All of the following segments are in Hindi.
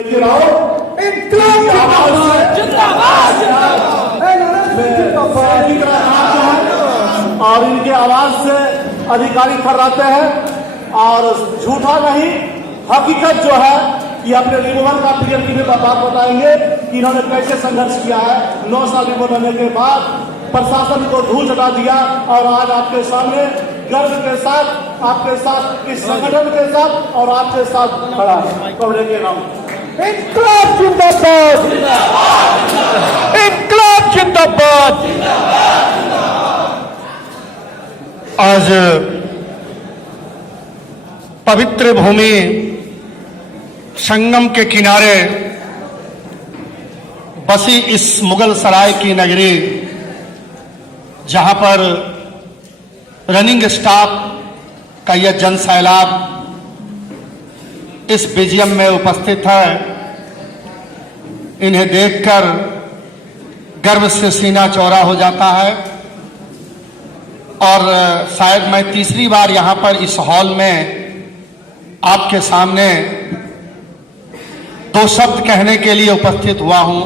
और इनके आवाज से अधिकारी थर्राते हैं और झूठा नहीं हकीकत जो है ये अपने रिमूवल का पीरियड की भी बात बताएंगे कि इन्होंने कैसे संघर्ष किया है। 9 साल रिमूव होने के बाद प्रशासन को धूल चटा दिया और आज आपके सामने गर्व के साथ आपके साथ इस संगठन के साथ और आपके साथ खड़ा है। कमरे के नाम इंकलाब जिंदाबाद, इंकलाब जिंदाबाद। आज पवित्र भूमि संगम के किनारे बसी इस मुगल सराय की नगरी, जहां पर रनिंग स्टाफ का यह जन सैलाब इस बीजीएम में उपस्थित है, इन्हें देखकर गर्व से सीना चौड़ा हो जाता है। और शायद मैं तीसरी बार यहां पर इस हॉल में आपके सामने 2 शब्द कहने के लिए उपस्थित हुआ हूं।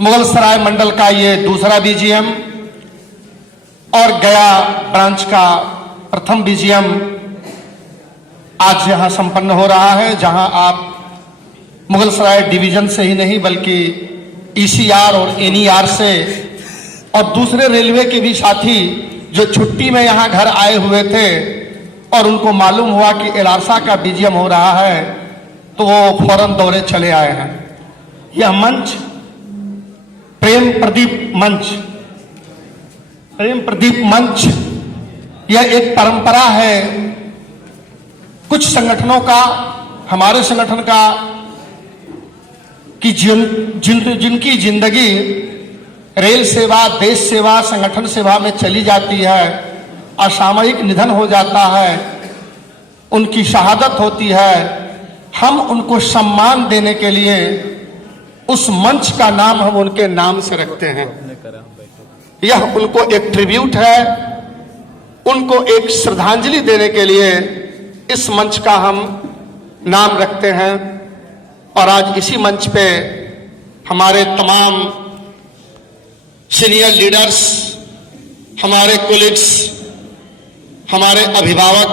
मुगल सराय मंडल का ये दूसरा बीजीएम और गया ब्रांच का प्रथम बीजीएम आज यहां संपन्न हो रहा है, जहां आप मुगल सराय डिवीजन से ही नहीं बल्कि ईसीआर और एनईआर से और दूसरे रेलवे के भी साथी जो छुट्टी में यहां घर आए हुए थे और उनको मालूम हुआ कि एलारसा का बीजीएम हो रहा है तो वो फौरन दौड़े चले आए हैं। यह मंच प्रेम प्रदीप मंच, प्रेम प्रदीप मंच यह एक परंपरा है कुछ संगठनों का, हमारे संगठन का, कि जिनकी जिंदगी रेल सेवा, देश सेवा, संगठन सेवा में चली जाती है, असामयिक निधन हो जाता है, उनकी शहादत होती है। हम उनको सम्मान देने के लिए उस मंच का नाम हम उनके नाम से रखते हैं। यह उनको एक ट्रिब्यूट है, उनको एक श्रद्धांजलि देने के लिए इस मंच का हम नाम रखते हैं। और आज इसी मंच पे हमारे तमाम सीनियर लीडर्स, हमारे कोलिग्स, हमारे अभिभावक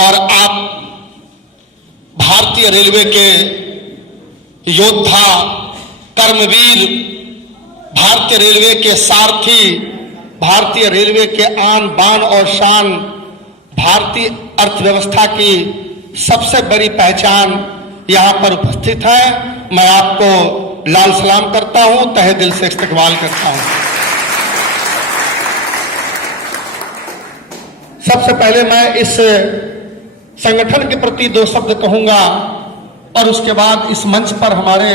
और आप भारतीय रेलवे के योद्धा, कर्मवीर, भारतीय रेलवे के सारथी, भारतीय रेलवे के आन बान और शान, भारतीय अर्थव्यवस्था की सबसे बड़ी पहचान यहां पर उपस्थित है। मैं आपको लाल सलाम करता हूं, तहे दिल से इस्तकबाल करता हूं। सबसे पहले मैं इस संगठन के प्रति 2 शब्द कहूंगा और उसके बाद इस मंच पर हमारे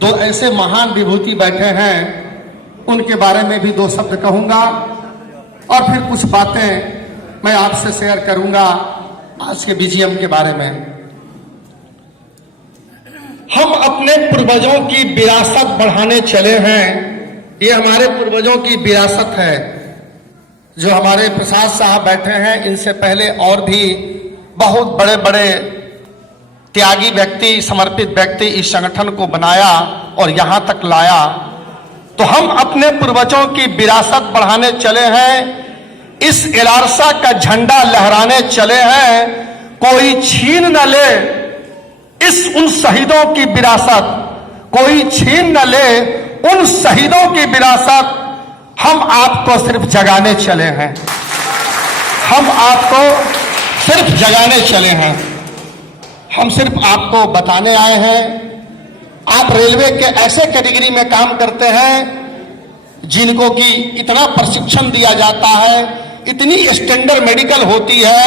2 ऐसे महान विभूति बैठे हैं, उनके बारे में भी 2 शब्द कहूंगा और फिर कुछ बातें मैं आपसे शेयर करूंगा आज के बीजीएम के बारे में। हम अपने पूर्वजों की विरासत बढ़ाने चले हैं। ये हमारे पूर्वजों की विरासत है। जो हमारे प्रसाद साहब बैठे हैं, इनसे पहले और भी बहुत बड़े बड़े त्यागी व्यक्ति, समर्पित व्यक्ति इस संगठन को बनाया और यहां तक लाया। तो हम अपने पूर्वजों की विरासत बढ़ाने चले हैं, इस एलारसा का झंडा लहराने चले हैं। कोई छीन न ले उन शहीदों की विरासत, कोई छीन न ले उन शहीदों की विरासत। हम आपको सिर्फ जगाने चले हैं, हम आपको सिर्फ जगाने चले हैं। हम सिर्फ आपको बताने आए हैं। आप रेलवे के ऐसे कैटेगरी में काम करते हैं जिनको कि इतना प्रशिक्षण दिया जाता है, इतनी स्टैंडर्ड मेडिकल होती है,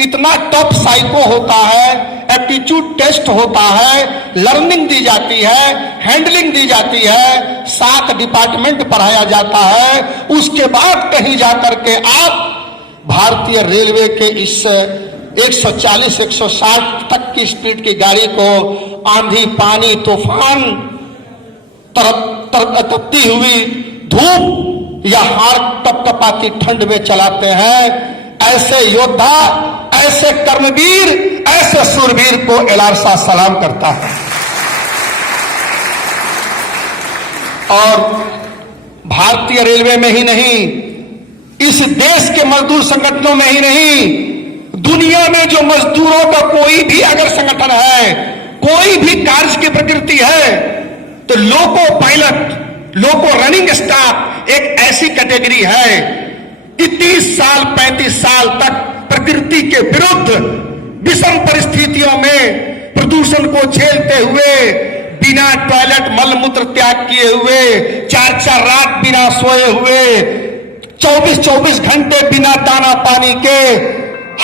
इतना टॉप साइको होता है, एप्टीट्यूड टेस्ट होता है, लर्निंग दी जाती है, हैंडलिंग दी जाती है, 7 डिपार्टमेंट पढ़ाया जाता है। उसके बाद कहीं जाकर के आप भारतीय रेलवे के इस 140-160 तक की स्पीड की गाड़ी को आंधी, पानी, तूफान, तपती हुई धूप या हार टपटपाती ठंड में चलाते हैं। ऐसे योद्धा, ऐसे कर्मवीर, ऐसे सूरवीर को एलारसा सलाम करता है। और भारतीय रेलवे में ही नहीं, इस देश के मजदूर संगठनों में ही नहीं, दुनिया में जो मजदूरों का कोई भी अगर संगठन है, कोई भी कार्य की प्रकृति है, तो लोको पायलट, लोको रनिंग स्टाफ एक ऐसी कैटेगरी है। 30 साल 35 साल तक प्रकृति के विरुद्ध विषम परिस्थितियों में प्रदूषण को झेलते हुए, बिना टॉयलेट मलमूत्र त्याग किए हुए, 4-4 रात बिना सोए हुए, 24-24 घंटे बिना दाना पानी के,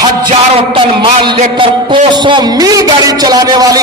हजारों टन माल लेकर कोसों मील गाड़ी चलाने वाली